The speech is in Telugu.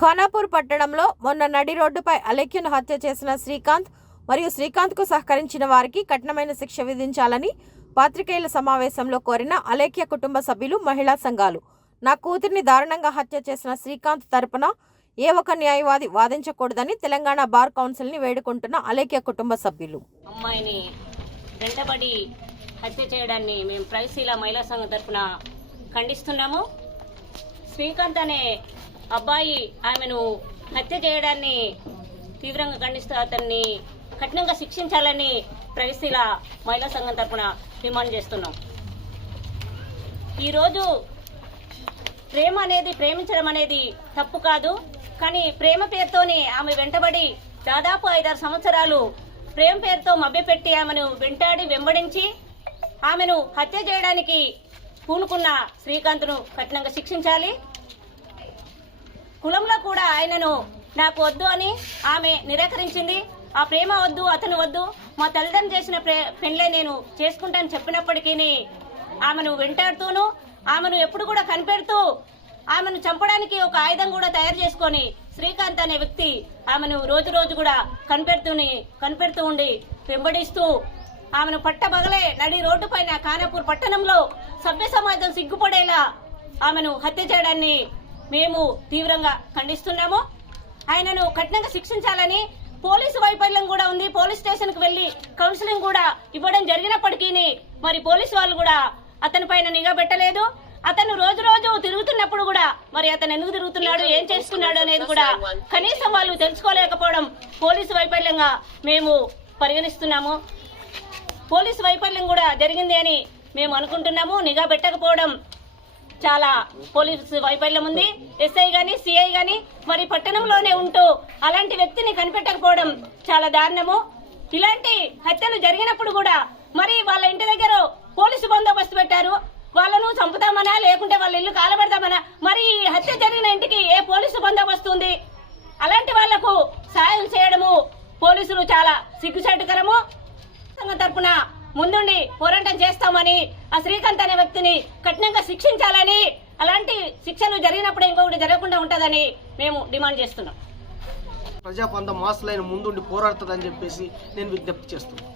ఖానాపూర్ పట్టణంలో మొన్న నడి రోడ్డుపై అలేఖ్యను హత్య చేసిన శ్రీకాంత్ మరియు శ్రీకాంత్కు సహకరించిన వారికి కఠినమైన శిక్ష విధించాలని పాత్రికేయుల సమావేశంలో కోరిన అలేఖ్య కుటుంబ సభ్యులు, మహిళా సంఘాలు. నా కూతురిని దారుణంగా హత్య చేసిన శ్రీకాంత్ తరపున ఏ ఒక్క న్యాయవాది వాదించకూడదని తెలంగాణ బార్ కౌన్సిల్ని వేడుకుంటున్న అలేఖ్య కుటుంబ సభ్యులు. అమ్మాయిని వెంటబడి హత్య చేయడాన్ని మేము ప్రైశీల మహిళా సంఘం తరఫున ఖండిస్తున్నాము. శ్రీకాంత్ అనే అబ్బాయి ఆమెను హత్య చేయడాన్ని తీవ్రంగా ఖండిస్తూ అతన్ని కఠినంగా శిక్షించాలని ప్రైశీల మహిళా సంఘం తరఫున డిమాండ్ చేస్తున్నాం. ఈరోజు ప్రేమించడం అనేది తప్పు కాదు, కానీ ప్రేమ పేరుతోనే ఆమె వెంటబడి దాదాపు 5-6 సంవత్సరాలు ప్రేమ పేరుతో మభ్యపెట్టి ఆమెను వెంబడించి ఆమెను హత్య చేయడానికి పూనుకున్న శ్రీకాంత్ను కఠినంగా శిక్షించాలి. కులంలో కూడా ఆయనను నాకు వద్దు అని ఆమె నిరాకరించింది. ఆ ప్రేమ వద్దు, అతను వద్దు, మా తల్లిదండ్రులు చేసిన పెళ్లే నేను చేసుకుంటానని చెప్పినప్పటికీ ఆమెను వెంటాడుతూను ఆమెను ఎప్పుడు కూడా కనిపెడుతూ ఆమెను చంపడానికి ఒక ఆయుధం కూడా తయారు చేసుకొని శ్రీకాంత్ అనే వ్యక్తి ఆమెను రోజు కూడా కనిపెడుతూ ఉండి వెంబడిస్తూ ఆమెను పట్టబగలే నడి రోడ్డు పైన ఖానాపూర్ పట్టణంలో సభ్య సమాజం సిగ్గుపడేలా ఆమెను హత్య చేయడాన్ని మేము తీవ్రంగా ఖండిస్తున్నాము. ఆయనను కఠినంగా శిక్షించాలని పోలీసు వైఫల్యం కూడా ఉంది. పోలీస్ స్టేషన్ కు వెళ్లి కౌన్సిలింగ్ కూడా ఇవ్వడం జరిగినప్పటికీ మరి పోలీసు వాళ్ళు కూడా అతని పైన నిఘా పెట్టలేదు. అతను రోజు తిరుగుతున్నప్పుడు కూడా మరి అతను ఎందుకు తిరుగుతున్నాడు, ఏం చేస్తున్నాడు అనేది కూడా కనీసం వాళ్ళు తెలుసుకోలేకపోవడం పోలీసు వైఫల్యంగా మేము పరిగణిస్తున్నాము. పోలీసు వైఫల్యం కూడా జరిగింది అని మేము అనుకుంటున్నాము. నిఘా పెట్టకపోవడం చాలా పోలీసు వైఫల్యం ఉంది. ఎస్ఐ గాని, సిఐ గాని మరి పట్టణంలోనే ఉంటూ అలాంటి వ్యక్తిని కనిపెట్టకపోవడం చాలా దారుణము. ఇలాంటి హత్యలు జరిగినప్పుడు కూడా మరి వాళ్ళ ఇంటి దగ్గర పోలీసు బందోబస్తు పెట్టారు. వాళ్ళను చంపుతామనా లేకుంటే వాళ్ళ ఇల్లు కాలబెడతామనా? మరి ఈ హత్య జరిగిన ఇంటికి ఏ పోలీసు బందోబస్తు ఉంది? అలాంటి వాళ్లకు సాయం చేయడము పోలీసులు చాలా సిగ్గుచేటుకరము. సంఘం తరపున ముందుండి పోరాటం చేస్తామని ఆ శ్రీకాంత్ అనే వ్యక్తిని కఠినంగా శిక్షించాలని, అలాంటి శిక్షలు జరిగినప్పుడు ఇంకొకటి జరగకుండా ఉంటుందని మేము డిమాండ్ చేస్తున్నాం. ప్రజాపంద మాసులైన ముందుండి పోరాడుతుందని చెప్పేసి నేను విజ్ఞప్తి చేస్తున్నాను.